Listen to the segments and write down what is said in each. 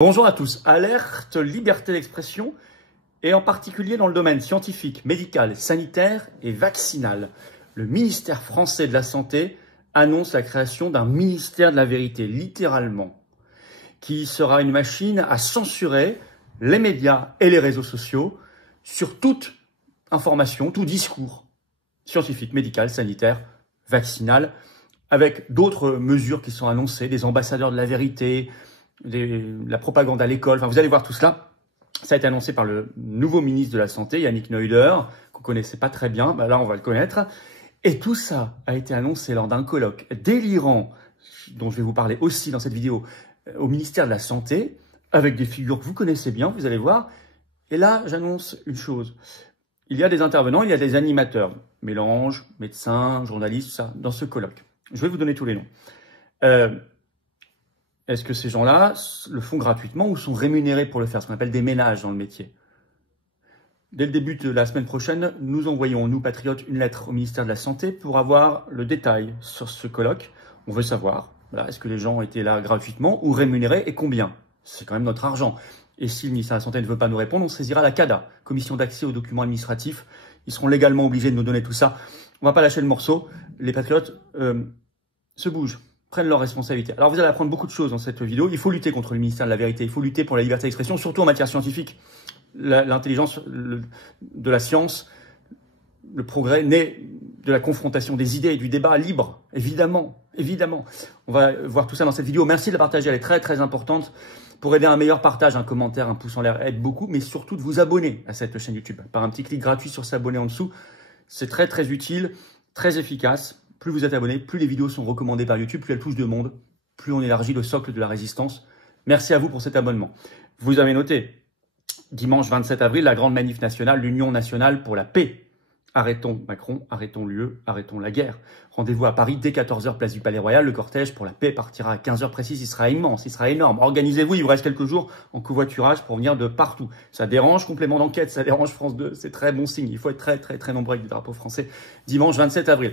Bonjour à tous. Alerte liberté d'expression et en particulier dans le domaine scientifique, médical, sanitaire et vaccinal. Le ministère français de la Santé annonce la création d'un ministère de la vérité, littéralement, qui sera une machine à censurer les médias et les réseaux sociaux sur toute information, tout discours scientifique, médical, sanitaire, vaccinal, avec d'autres mesures qui sont annoncées, des ambassadeurs de la vérité, la propagande à l'école, enfin vous allez voir tout cela. Ça a été annoncé par le nouveau ministre de la Santé, Yannick Neuder, qu'on connaissait pas très bien, là on va le connaître. Et tout ça a été annoncé lors d'un colloque délirant, dont je vais vous parler aussi dans cette vidéo, au ministère de la Santé, avec des figures que vous connaissez bien, vous allez voir. Et là, j'annonce une chose. Il y a des intervenants, il y a des animateurs, mélange, médecins, journalistes, tout ça, dans ce colloque. Je vais vous donner tous les noms. Est-ce que ces gens-là le font gratuitement ou sont rémunérés pour le faire, ce qu'on appelle des ménages dans le métier? Dès le début de la semaine prochaine, nous envoyons, nous patriotes, une lettre au ministère de la Santé pour avoir le détail sur ce colloque. On veut savoir, est-ce que les gens étaient là gratuitement ou rémunérés et combien? C'est quand même notre argent. Et si le ministère de la Santé ne veut pas nous répondre, on saisira la CADA, Commission d'accès aux documents administratifs. Ils seront légalement obligés de nous donner tout ça. On va pas lâcher le morceau. Les patriotes se bougent, prennent leurs responsabilités. Alors vous allez apprendre beaucoup de choses dans cette vidéo. Il faut lutter contre le ministère de la Vérité, il faut lutter pour la liberté d'expression, surtout en matière scientifique. L'intelligence de la science, le progrès naît de la confrontation des idées et du débat libre, évidemment, évidemment. On va voir tout ça dans cette vidéo. Merci de la partager, elle est très très importante. Pour aider à un meilleur partage, un commentaire, un pouce en l'air aide beaucoup, mais surtout de vous abonner à cette chaîne YouTube par un petit clic gratuit sur s'abonner en dessous. C'est très très utile, très efficace. Plus vous êtes abonné, plus les vidéos sont recommandées par YouTube, plus elles touchent de monde, plus on élargit le socle de la résistance. Merci à vous pour cet abonnement. Vous avez noté, dimanche 27 avril, la grande manif nationale, l'Union nationale pour la paix. Arrêtons Macron, arrêtons l'UE, arrêtons la guerre. Rendez-vous à Paris dès 14 h, place du Palais Royal. Le cortège pour la paix partira à 15 h précises. Il sera immense, il sera énorme. Organisez-vous, il vous reste quelques jours en covoiturage pour venir de partout. Ça dérange Complément d'enquête, ça dérange France 2. C'est très bon signe. Il faut être très très très nombreux avec des drapeaux français. Dimanche 27 avril.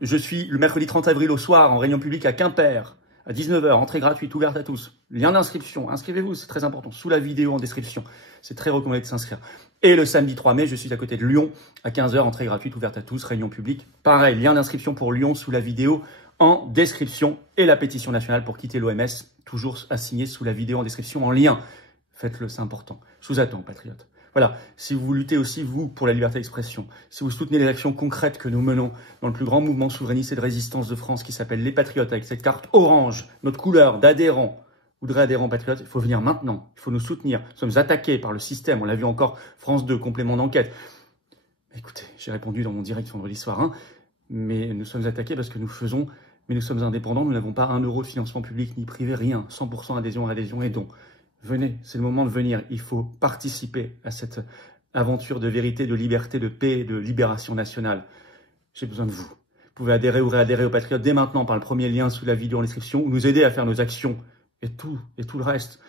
Je suis le mercredi 30 avril au soir en réunion publique à Quimper. À 19 h, entrée gratuite, ouverte à tous. Lien d'inscription, inscrivez-vous, c'est très important. Sous la vidéo en description, c'est très recommandé de s'inscrire. Et le samedi 3 mai, je suis à côté de Lyon, à 15 h, entrée gratuite, ouverte à tous, réunion publique. Pareil, lien d'inscription pour Lyon sous la vidéo en description. Et la pétition nationale pour quitter l'OMS, toujours assignée sous la vidéo en description en lien. Faites-le, c'est important. Je vous attends, patriotes. Voilà, si vous luttez aussi, vous, pour la liberté d'expression, si vous soutenez les actions concrètes que nous menons dans le plus grand mouvement souverainiste et de résistance de France qui s'appelle les Patriotes, avec cette carte orange, notre couleur d'adhérents ou de réadhérents patriotes, il faut venir maintenant, il faut nous soutenir. Nous sommes attaqués par le système, on l'a vu encore, France 2, complément d'enquête. Écoutez, j'ai répondu dans mon direct vendredi soir, mais nous sommes attaqués parce que nous faisons, mais nous sommes indépendants, nous n'avons pas 1 euro de financement public ni privé, rien, 100% adhésion et dons. Venez, c'est le moment de venir. Il faut participer à cette aventure de vérité, de liberté, de paix et de libération nationale. J'ai besoin de vous. Vous pouvez adhérer ou réadhérer aux Patriotes dès maintenant par le premier lien sous la vidéo en description ou nous aider à faire nos actions et tout le reste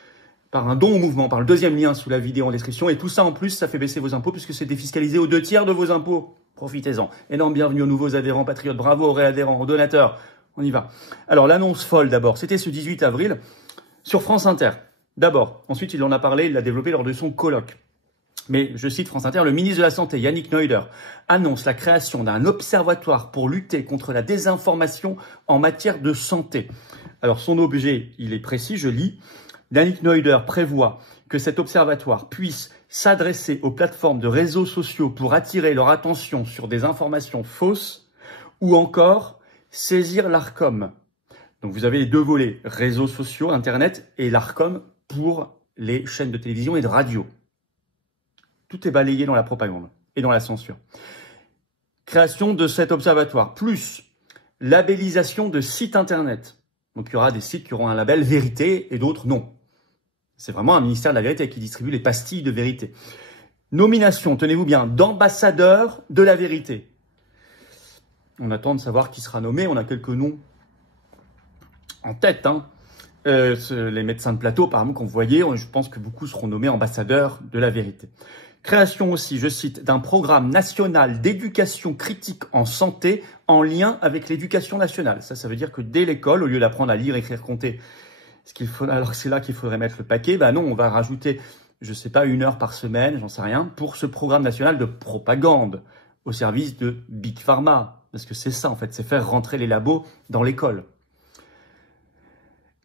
par un don au mouvement, par le deuxième lien sous la vidéo en description. Et tout ça en plus, ça fait baisser vos impôts puisque c'est défiscalisé aux 2/3 de vos impôts. Profitez-en. Énorme bienvenue aux nouveaux adhérents Patriotes. Bravo aux réadhérents, aux donateurs. On y va. Alors l'annonce folle d'abord, c'était ce 18 avril sur France Inter. D'abord, ensuite il en a parlé, il l'a développé lors de son colloque. Mais je cite France Inter, le ministre de la Santé, Yannick Neuder, annonce la création d'un observatoire pour lutter contre la désinformation en matière de santé. Alors son objet, il est précis, je lis. Yannick Neuder prévoit que cet observatoire puisse s'adresser aux plateformes de réseaux sociaux pour attirer leur attention sur des informations fausses ou encore saisir l'ARCOM. Donc vous avez les deux volets, réseaux sociaux, Internet et l'ARCOM pour les chaînes de télévision et de radio. Tout est balayé dans la propagande et dans la censure. Création de cet observatoire, plus labellisation de sites Internet. Donc il y aura des sites qui auront un label vérité et d'autres non. C'est vraiment un ministère de la vérité qui distribue les pastilles de vérité. Nomination, tenez-vous bien, d'ambassadeur de la vérité. On attend de savoir qui sera nommé, on a quelques noms en tête, les médecins de plateau, par exemple, qu'on voyait, je pense que beaucoup seront nommés ambassadeurs de la vérité. Création aussi, je cite, d'un programme national d'éducation critique en santé en lien avec l'éducation nationale. Ça veut dire que dès l'école, au lieu d'apprendre à lire, écrire, compter Alors c'est là qu'il faudrait mettre le paquet. Ben non, on va rajouter, je sais pas, 1 heure par semaine, j'en sais rien, pour ce programme national de propagande au service de Big Pharma. Parce que c'est ça, en fait, c'est faire rentrer les labos dans l'école.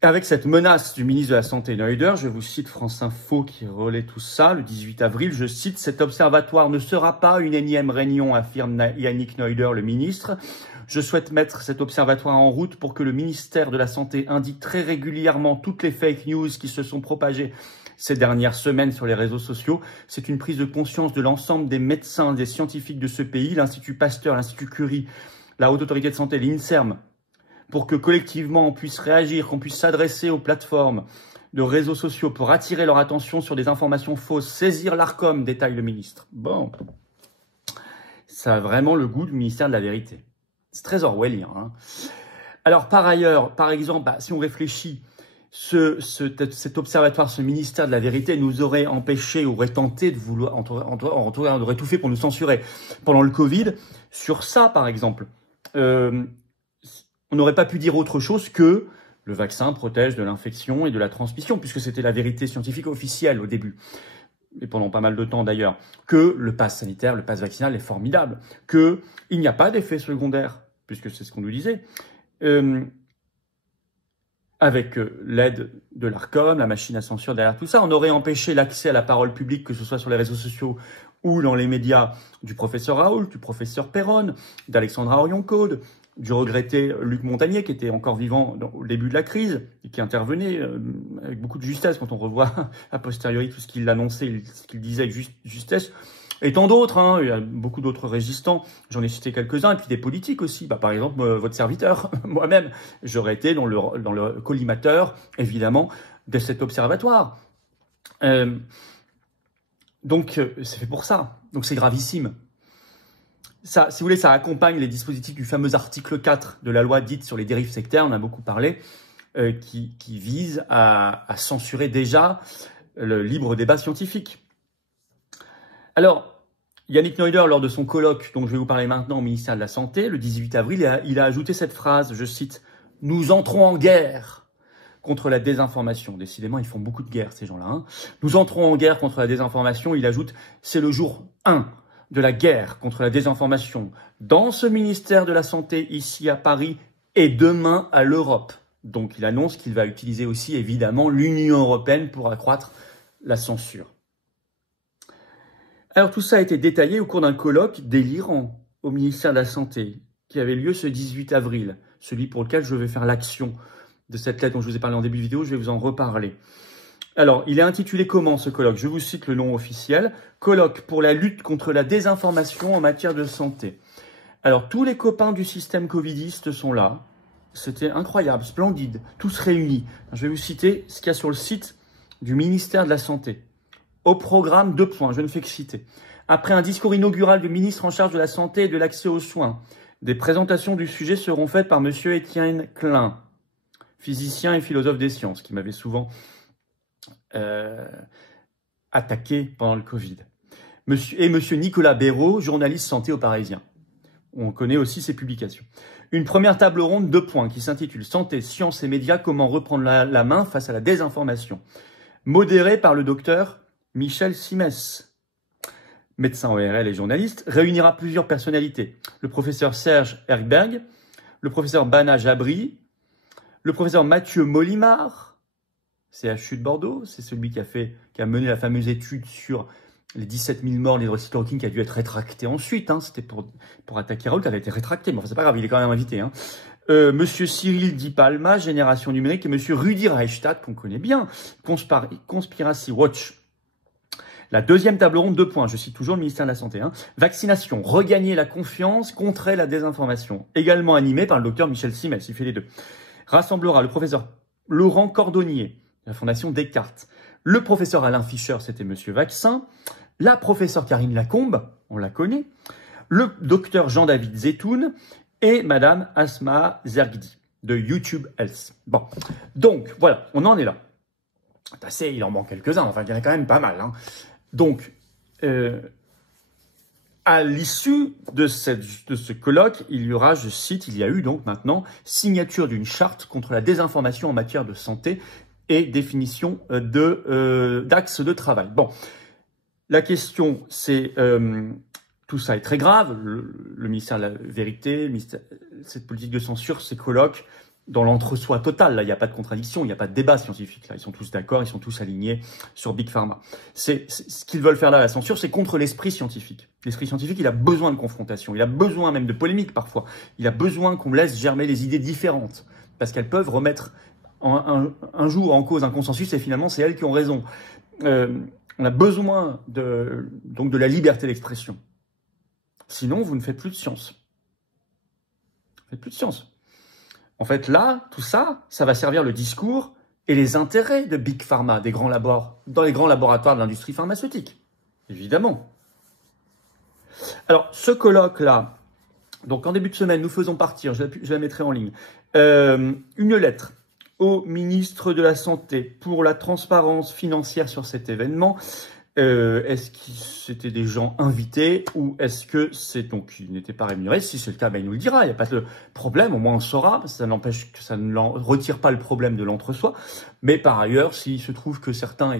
Avec cette menace du ministre de la Santé Neuder, je vous cite France Info qui relaie tout ça, le 18 avril, je cite « Cet observatoire ne sera pas une énième réunion, affirme Yannick Neuder, le ministre. Je souhaite mettre cet observatoire en route pour que le ministère de la Santé indique très régulièrement toutes les fake news qui se sont propagées ces dernières semaines sur les réseaux sociaux. C'est une prise de conscience de l'ensemble des médecins, des scientifiques de ce pays, l'Institut Pasteur, l'Institut Curie, la Haute Autorité de Santé, l'INSERM, pour que collectivement on puisse réagir, qu'on puisse s'adresser aux plateformes de réseaux sociaux pour attirer leur attention sur des informations fausses, saisir l'ARCOM, détaille le ministre. Bon, ça a vraiment le goût du ministère de la Vérité. C'est très orwellien. Hein. Alors par ailleurs, par exemple, si on réfléchit, cet observatoire, ce ministère de la Vérité nous aurait empêché, aurait tenté de vouloir, en tout cas, on aurait tout fait pour nous censurer pendant le Covid. Sur ça, par exemple, on n'aurait pas pu dire autre chose que le vaccin protège de l'infection et de la transmission, puisque c'était la vérité scientifique officielle au début, et pendant pas mal de temps d'ailleurs, que le pass sanitaire, le pass vaccinal est formidable, qu'il n'y a pas d'effet secondaire, puisque c'est ce qu'on nous disait, avec l'aide de l'ARCOM, la machine à censure derrière tout ça, on aurait empêché l'accès à la parole publique, que ce soit sur les réseaux sociaux ou dans les médias, du professeur Raoult, du professeur Perron, d'Alexandra Orion-Caude, du regretté Luc Montagnier, qui était encore vivant au début de la crise, et qui intervenait avec beaucoup de justesse quand on revoit a posteriori tout ce qu'il annonçait, ce qu'il disait avec justesse. Et tant d'autres, hein, il y a beaucoup d'autres résistants, j'en ai cité quelques-uns, et puis des politiques aussi. Par exemple, votre serviteur, moi-même, j'aurais été dans le collimateur, évidemment, de cet observatoire. Donc, c'est fait pour ça. Donc, c'est gravissime. Ça, si vous voulez, ça accompagne les dispositifs du fameux article 4 de la loi dite sur les dérives sectaires, on a beaucoup parlé, qui vise à censurer déjà le libre débat scientifique. Alors, Yannick Neuder, lors de son colloque dont je vais vous parler maintenant au ministère de la Santé, le 18 avril, il a ajouté cette phrase, je cite, « Nous entrons en guerre contre la désinformation ». Décidément, ils font beaucoup de guerre, ces gens-là. Hein. « Nous entrons en guerre contre la désinformation ». Il ajoute, « C'est le jour 1 de la guerre contre la désinformation dans ce ministère de la Santé, ici à Paris, et demain à l'Europe. » Donc, il annonce qu'il va utiliser aussi, évidemment, l'Union européenne pour accroître la censure. Alors tout ça a été détaillé au cours d'un colloque délirant au ministère de la Santé qui avait lieu ce 18 avril, celui pour lequel je vais faire l'action de cette lettre dont je vous ai parlé en début de vidéo, je vais vous en reparler. Alors, il est intitulé comment ce colloque? Je vous cite le nom officiel, « Colloque pour la lutte contre la désinformation en matière de santé ». Alors, tous les copains du système covidiste sont là, c'était incroyable, splendide, tous réunis. Je vais vous citer ce qu'il y a sur le site du ministère de la Santé. Au programme, 2 points, je ne fais que citer. Après un discours inaugural du ministre en charge de la santé et de l'accès aux soins, des présentations du sujet seront faites par M. Étienne Klein, physicien et philosophe des sciences, qui m'avait souvent attaqué pendant le Covid. Et M. Nicolas Béraud, journaliste santé au Parisien. On connaît aussi ses publications. Une première table ronde, 2 points, qui s'intitule « Santé, sciences et médias, comment reprendre la main face à la désinformation », modérée par le docteur Michel Simès, médecin ORL et journaliste, réunira plusieurs personnalités. Le professeur Serge Erkberg, le professeur Bana Jabri, le professeur Mathieu Molimar, CHU de Bordeaux, c'est celui qui a mené la fameuse étude sur les 17 000 morts d'hydroxychloroquine qui a dû être rétractée ensuite. Hein, c'était pour attaquer Raoult, elle a été rétractée, mais enfin, c'est pas grave, il est quand même invité. Hein. Monsieur Cyril Di Palma, Génération Numérique, et Monsieur Rudi Reichstadt, qu'on connaît bien, Conspiracy Watch. La deuxième table ronde, 2 points, je cite toujours le ministère de la Santé. Hein. Vaccination, regagner la confiance, contrer la désinformation. Également animé par le docteur Michel Simès, il fait les deux. Rassemblera le professeur Laurent Cordonnier, de la Fondation Descartes. Le professeur Alain Fischer, c'était Monsieur Vaccin. La professeure Karine Lacombe, on la connaît. Le docteur Jean-David Zetoun et Madame Asma Zergdi de YouTube Health. Bon, donc voilà, on en est là. Assez, il en manque quelques-uns, enfin il y en a quand même pas mal. Hein. Donc, à l'issue de ce colloque, il y aura, je cite, il y a eu donc maintenant signature d'une charte contre la désinformation en matière de santé et définition d'axes de travail. Bon, la question, c'est... tout ça est très grave. Le ministère de la Vérité, cette politique de censure, ces colloques, dans l'entre-soi total. Là, il n'y a pas de contradiction, il n'y a pas de débat scientifique. Là, ils sont tous d'accord, ils sont tous alignés sur Big Pharma. Ce qu'ils veulent faire là, la censure, c'est contre l'esprit scientifique. L'esprit scientifique, il a besoin de confrontation, il a besoin même de polémique parfois. Il a besoin qu'on laisse germer les idées différentes, parce qu'elles peuvent remettre un jour en cause un consensus, et finalement, c'est elles qui ont raison. On a besoin donc de la liberté d'expression. Sinon, vous ne faites plus de science. Vous ne faites plus de science. En fait, là, tout ça, ça va servir le discours et les intérêts de Big Pharma, dans les grands laboratoires de l'industrie pharmaceutique. Évidemment. Alors, ce colloque-là, donc en début de semaine, nous faisons partir, je la mettrai en ligne, une lettre au ministre de la Santé pour la transparence financière sur cet événement. Est-ce que c'était des gens invités ou est-ce que c'est donc ils n'étaient pas rémunérés? Si c'est le cas, ben, il nous le dira, il n'y a pas de problème, au moins on saura, ça n'empêche que ça ne retire pas le problème de l'entre-soi. Mais par ailleurs, s'il se trouve que certains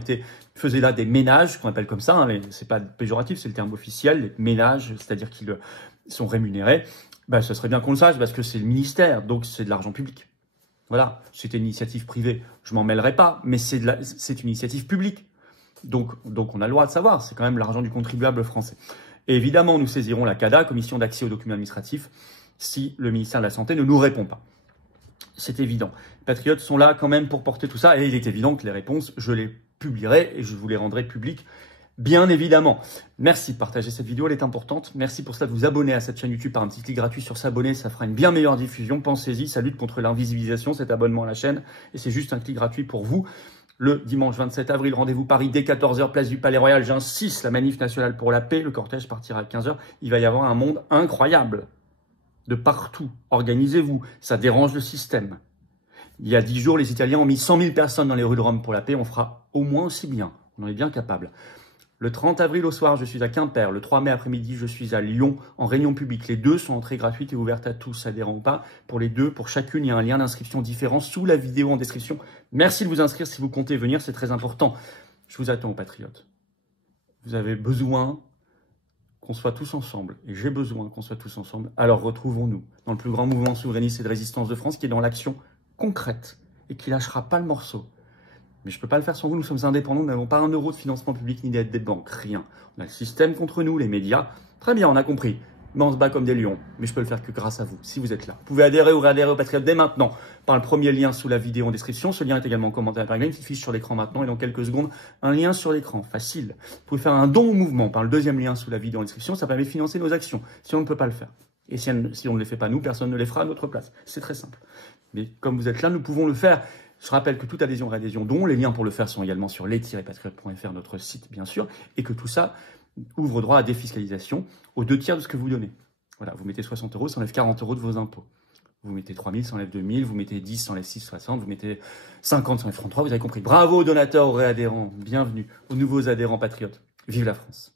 faisaient là des ménages, qu'on appelle comme ça, hein, c'est pas péjoratif, c'est le terme officiel, les ménages, c'est-à-dire qu'ils sont rémunérés, ben, ce serait bien qu'on le sache parce que c'est le ministère, donc c'est de l'argent public. Voilà, si c'était une initiative privée, je m'en mêlerais pas, mais c'est une initiative publique. Donc on a le droit de savoir, c'est quand même l'argent du contribuable français. Et évidemment, nous saisirons la CADA, Commission d'accès aux documents administratifs, si le ministère de la Santé ne nous répond pas. C'est évident. Les patriotes sont là quand même pour porter tout ça, et il est évident que les réponses, je les publierai et je vous les rendrai publiques, bien évidemment. Merci de partager cette vidéo, elle est importante. Merci pour ça de vous abonner à cette chaîne YouTube par un petit clic gratuit sur s'abonner, ça fera une bien meilleure diffusion. Pensez-y, ça lutte contre l'invisibilisation, cet abonnement à la chaîne, et c'est juste un clic gratuit pour vous. Le dimanche 27 avril, rendez-vous Paris dès 14h, place du Palais Royal. J'insiste, la manif nationale pour la paix. Le cortège partira à 15h. Il va y avoir un monde incroyable. De partout. Organisez-vous. Ça dérange le système. Il y a 10 jours, les Italiens ont mis 100 000 personnes dans les rues de Rome pour la paix. On fera au moins aussi bien. On en est bien capable. Le 30 avril au soir, je suis à Quimper. Le 3 mai après-midi, je suis à Lyon en réunion publique. Les deux sont entrées gratuites et ouvertes à tous, adhérents ou pas. Pour les deux, pour chacune, il y a un lien d'inscription différent sous la vidéo en description. Merci de vous inscrire si vous comptez venir, c'est très important. Je vous attends, patriotes. Vous avez besoin qu'on soit tous ensemble, et j'ai besoin qu'on soit tous ensemble. Alors retrouvons-nous dans le plus grand mouvement souverainiste et de résistance de France qui est dans l'action concrète et qui lâchera pas le morceau. Mais je ne peux pas le faire sans vous, nous sommes indépendants, nous n'avons pas un euro de financement public ni d'aide des banques, rien. On a le système contre nous, les médias. Très bien, on a compris. Mais on se bat comme des lions. Mais je peux le faire que grâce à vous, si vous êtes là. Vous pouvez adhérer ou réadhérer au Patriote dès maintenant par le premier lien sous la vidéo en description. Ce lien est également commenté par une petite fiche sur l'écran maintenant et dans quelques secondes, un lien sur l'écran. Facile. Vous pouvez faire un don au mouvement par le deuxième lien sous la vidéo en description. Ça permet de financer nos actions. Si on ne peut pas le faire. Et si on ne les fait pas nous, personne ne les fera à notre place. C'est très simple. Mais comme vous êtes là, nous pouvons le faire. Je rappelle que toute adhésion, réadhésion, don, les liens pour le faire sont également sur les-patriotes.fr, notre site bien sûr, et que tout ça ouvre droit à défiscalisation aux 2/3 de ce que vous donnez. Voilà, vous mettez 60 €, ça enlève 40 € de vos impôts. Vous mettez 3 000, ça enlève 2 000, vous mettez 10, ça enlève 6,60, vous mettez 50, ça enlève 33, vous avez compris. Bravo aux donateurs, aux réadhérents, bienvenue aux nouveaux adhérents patriotes. Vive la France!